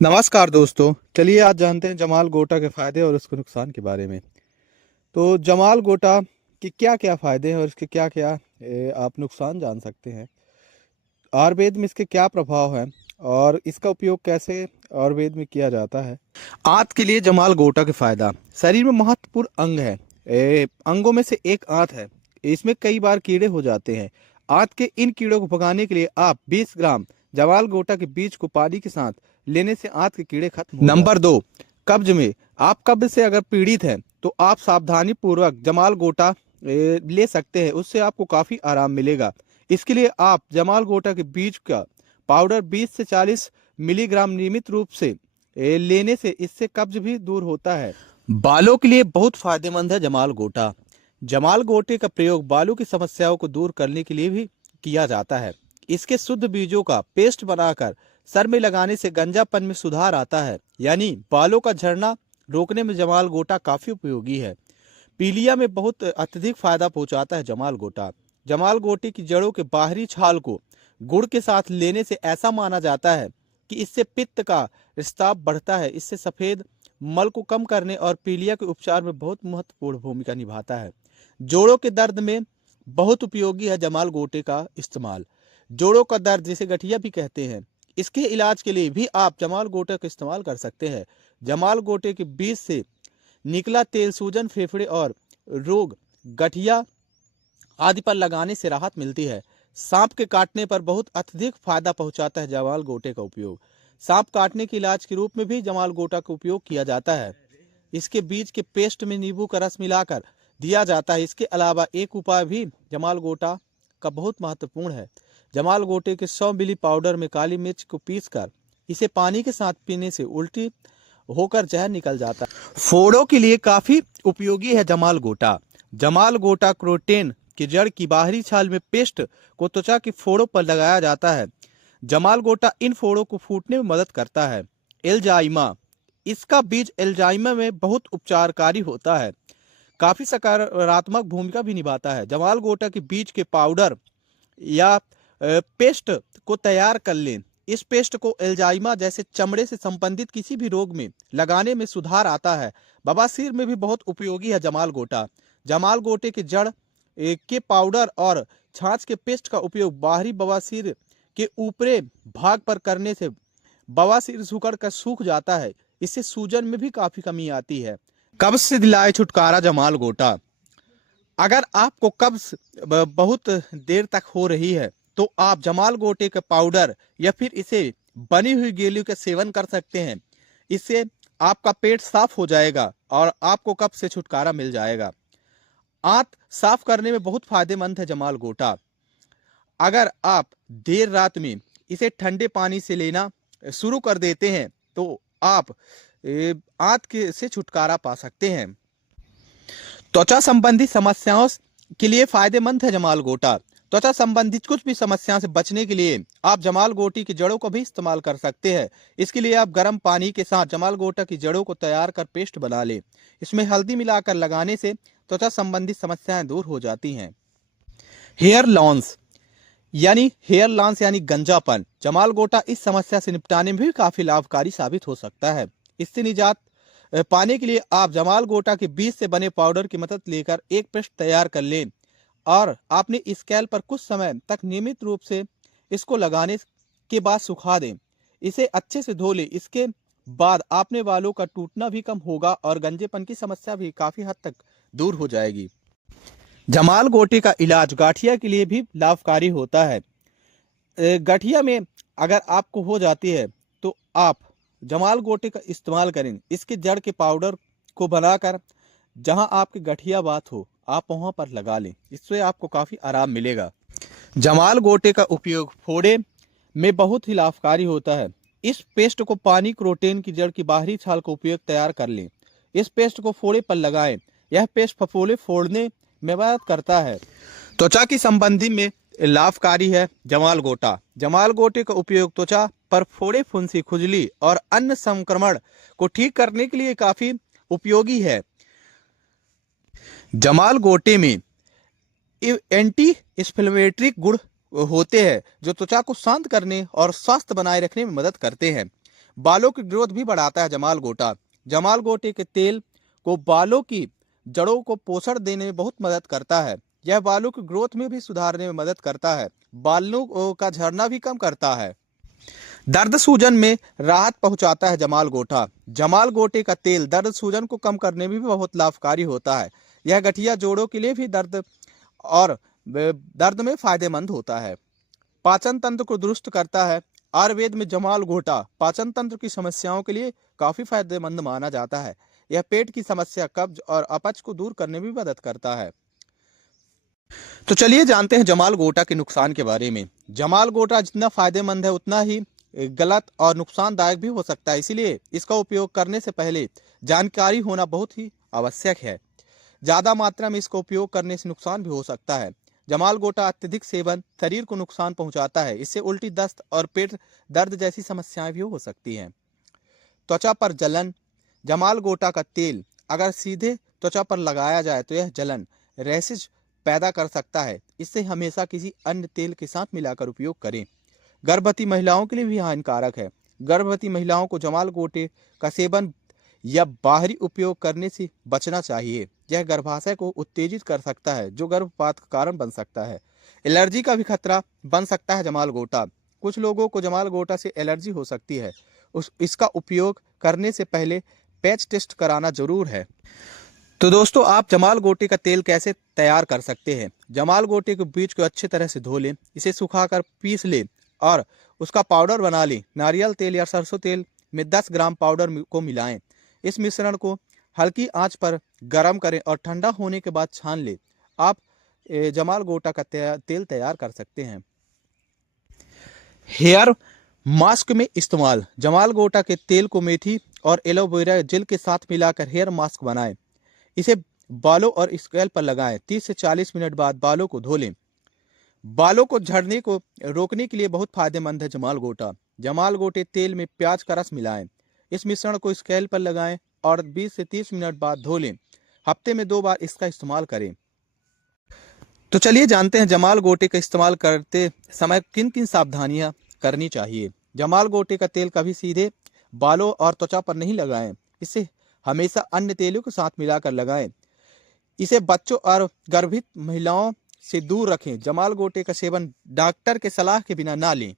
नमस्कार दोस्तों। चलिए आज जानते हैं जमाल गोटा के फायदे और उसके नुकसान के बारे में। तो जमाल गोटा के क्या क्या फायदे हैं और इसके क्या क्या आप नुकसान जान सकते हैं। आयुर्वेद में इसके क्या प्रभाव हैं और इसका उपयोग कैसे आयुर्वेद में किया जाता है। आंत के लिए जमाल गोटा के फायदा। शरीर में महत्वपूर्ण अंग है। अंगों में से एक आंत है। इसमें कई बार कीड़े हो जाते हैं। आंत के इन कीड़ों को भगाने के लिए आप 20 ग्राम जमाल गोटा के बीज को पानी के साथ लेने से आंत के कीड़े खत्म हो जाते हैं। नंबर 2, कब्ज में। आप कब्ज से अगर पीड़ित हैं तो आप सावधानी पूर्वक जमाल गोटा ले सकते हैं। उससे आपको काफी आराम मिलेगा। इसके लिए आप जमाल गोटा के बीज का पाउडर 20 से 40 मिलीग्राम नियमित रूप से लेने से इससे कब्ज भी दूर होता है। बालों के लिए बहुत फायदेमंद है जमाल गोटा। जमाल गोटे का प्रयोग बालों की समस्याओं को दूर करने के लिए भी किया जाता है। इसके शुद्ध बीजों का पेस्ट बनाकर सर में लगाने से गंजापन में सुधार आता है, यानी बालों का झड़ना रोकने में जमाल गोटा काफी उपयोगी है। पीलिया में बहुत अत्यधिक फायदा पहुंचाता है जमाल गोटा। जमाल गोटे की जड़ों के बाहरी छाल को गुड़ के साथ लेने से ऐसा माना जाता है कि इससे पित्त का रिसाव बढ़ता है। इससे सफेद मल को कम करने और पीलिया के उपचार में बहुत महत्वपूर्ण भूमिका निभाता है। जोड़ों के दर्द में बहुत उपयोगी है जमाल गोटे का इस्तेमाल। जोड़ों का दर्द जिसे गठिया भी कहते हैं, इसके इलाज के लिए भी आप जमाल गोटे का इस्तेमाल कर सकते हैं। जमाल गोटे के बीज से निकला तेल सूजन, फेफड़े और रोग, गठिया आदि पर लगाने से राहत मिलती है। सांप के काटने पर बहुत अत्यधिक फायदा पहुंचाता है जमाल गोटे का उपयोग। सांप काटने के इलाज के रूप में भी जमाल गोटा का उपयोग किया जाता है। इसके बीज के पेस्ट में नींबू का रस मिलाकर दिया जाता है। इसके अलावा एक उपाय भी जमाल गोटा का बहुत महत्वपूर्ण है। जमाल गोटे के 100 मिली पाउडर में काली मिर्च को पीसकर इसे पानी के साथ पीने से उल्टी होकर जहर निकल जाता है। फोड़ों के लिए काफी उपयोगी है जमाल गोटा। जमाल गोटा क्रोटेन की जड़ की बाहरी छाल में पेस्ट को त्वचा के फोड़ों पर लगाया जाता है। जमाल गोटा इन फोड़ों को फूटने में मदद करता है। एल्जाइमा, इसका बीज एल्जाइमा में बहुत उपचारकारी होता है। काफी सकारात्मक भूमिका भी निभाता है। जमाल गोटा के बीज के पाउडर या पेस्ट को तैयार कर लें। इस पेस्ट को एल्जाइमा जैसे चमड़े से संबंधित किसी भी रोग में लगाने में सुधार आता है। बवासीर में भी बहुत उपयोगी है जमाल गोटा। जमाल गोटे के जड़ के पाउडर और छाछ के पेस्ट का उपयोग बाहरी बवासीर के ऊपरी भाग पर करने से बवासीर सुखड़ कर सूख जाता है। इससे सूजन में भी काफी कमी आती है। कब्ज से दिलाए छुटकारा जमाल गोटा। अगर आपको कब्ज बहुत देर तक हो रही है तो आप जमाल गोटे का पाउडर या फिर इसे बनी हुई गोलियों का सेवन कर सकते हैं। इससे आपका पेट साफ हो जाएगा और आपको कब्ज से छुटकारा मिल जाएगा। आंत साफ करने में बहुत फायदेमंद है जमाल गोटा। अगर आप देर रात में इसे ठंडे पानी से लेना शुरू कर देते हैं तो आप आंत के से छुटकारा पा सकते हैं। त्वचा संबंधी समस्याओं के लिए फायदेमंद है जमाल गोटा। त्वचा संबंधित कुछ भी समस्या से बचने के लिए आप जमाल गोटी की जड़ों का भी इस्तेमाल कर सकते हैं। इसके लिए आप गर्म पानी के साथ जमाल गोटा की जड़ों को तैयार कर पेस्ट बना लें। इसमें हल्दी मिलाकर लगाने से त्वचा संबंधी समस्याएं दूर हो जाती हैं। हेयर लॉन्स यानी गंजापन। जमाल गोटा इस समस्या से निपटाने में भी काफी लाभकारी साबित हो सकता है। इससे निजात पाने के लिए आप जमाल गोटा के बीज से बने पाउडर की मदद लेकर एक पेस्ट तैयार कर लें और आपने स्कैल पर कुछ समय तक नियमित रूप से इसको लगाने के बाद सुखा दें। इसे अच्छे से धो लें। इसके बाद आपने बालों का टूटना भी कम होगा और गंजेपन की समस्या भी काफी हद तक दूर हो जाएगी। जमाल गोटे का इलाज गठिया के लिए भी लाभकारी होता है। गठिया में अगर आपको हो जाती है तो आप जमाल गोटे का इस्तेमाल करें। इसके जड़ के पाउडर को बनाकर जहां आपकी गठिया बात हो आप वहां पर लगा लें। इससे आपको काफी आराम मिलेगा। जमाल गोटे का उपयोग फोड़े में बहुत ही लाभकारी होता है। इस पेस्ट को पानी क्रोटेन की जड़ की बाहरी छाल का उपयोग तैयार कर लें। इस पेस्ट को फोड़े पर लगाएं। यह पेस्ट फफोले फोड़ने में मदद करता है। त्वचा की संबंधी में लाभकारी है जमाल गोटा। जमाल गोटे का उपयोग त्वचा पर फोड़े, फुंसी, खुजली और अन्य संक्रमण को ठीक करने के लिए काफी उपयोगी है। जमाल गोटे में एंटी इंफ्लेमेटरी गुण होते हैं जो त्वचा को शांत करने और स्वास्थ्य बनाए रखने में मदद करते हैं। बालों की ग्रोथ भी बढ़ाता है जमाल गोटा। जमाल गोटे के तेल को बालों की जड़ों को पोषण देने में बहुत मदद करता है। यह बालों की ग्रोथ में भी सुधारने में मदद करता है। बालों का झड़ना भी कम करता है। दर्द सूजन में राहत पहुंचाता है जमाल गोटा। जमाल गोटे का तेल दर्द सूजन को कम करने में भी बहुत लाभकारी होता है। यह गठिया जोड़ों के लिए भी दर्द में फायदेमंद होता है। पाचन तंत्र को दुरुस्त करता है। आयुर्वेद में जमाल गोटा पाचन तंत्र की समस्याओं के लिए काफी फायदेमंद माना जाता है। यह पेट की समस्या, कब्ज और अपच को दूर करने में भी मदद करता है। तो चलिए जानते हैं जमाल गोटा के नुकसान के बारे में। जमाल गोटा जितना फायदेमंद है उतना ही गलत और नुकसानदायक भी हो सकता है, इसीलिए इसका उपयोग करने से पहले जानकारी होना बहुत ही आवश्यक है। ज्यादा मात्रा में इसका उपयोग करने से नुकसान भी हो सकता है। जमाल गोटा अत्यधिक सेवन शरीर को नुकसान पहुंचाता है। इससे उल्टी, दस्त और पेट दर्द जैसी समस्याएं भी हो सकती हैं। त्वचा पर जलन। जमाल गोटा का तेल अगर सीधे त्वचा पर लगाया जाए तो यह जलन, रैशेज पैदा कर सकता है। इससे हमेशा किसी अन्य तेल के साथ मिलाकर उपयोग करें। गर्भवती महिलाओं के लिए भी हानिकारक है। गर्भवती महिलाओं को जमाल गोटे का सेवन या बाहरी उपयोग करने से बचना चाहिए। यह गर्भाशय को उत्तेजित कर सकता है, जो गर्भपात का कारण बन सकता है। एलर्जी का भी खतरा बन सकता है जमाल गोटा। कुछ लोगों को जमाल गोटा से एलर्जी हो सकती है। इसका उपयोग करने से पहले पैच टेस्ट कराना जरूर है। तो दोस्तों, आप जमाल गोटे का तेल कैसे तैयार कर सकते हैं। जमाल गोटे के बीज को अच्छी तरह से धो लें, इसे सुखाकर पीस लें और उसका पाउडर बना लें। नारियल तेल या सरसों तेल में 10 ग्राम पाउडर को मिलाएं। इस मिश्रण को हल्की आंच पर गर्म करें और ठंडा होने के बाद छान लें। आप जमाल गोटा का तेल तैयार कर सकते हैं। हेयर मास्क में इस्तेमाल। जमाल गोटा के तेल को मेथी और एलोवेरा जेल के साथ मिलाकर हेयर मास्क बनाएं। इसे बालों और स्कैल्प पर लगाएं। 30 से 40 मिनट बाद बालों को धो लें। बालों को झड़ने को रोकने के लिए बहुत फायदेमंद है जमाल गोटा। जमाल गोटे तेल में प्याज का रस मिलाएं। इस मिश्रण को स्कैल्प पर लगाएं और 20 से 30 मिनट बाद धो लें। हफ्ते में 2 बार इसका इस्तेमाल करें। तो चलिए जानते हैं जमाल गोटे का इस्तेमाल करते समय किन किन सावधानियां करनी चाहिए। जमाल गोटे का तेल कभी सीधे बालों और त्वचा पर नहीं लगाएं। इसे हमेशा अन्य तेलों के साथ मिलाकर लगाएं। इसे बच्चों और गर्भित महिलाओं से दूर रखें। जमाल गोटे का सेवन डॉक्टर के सलाह के बिना ना लें।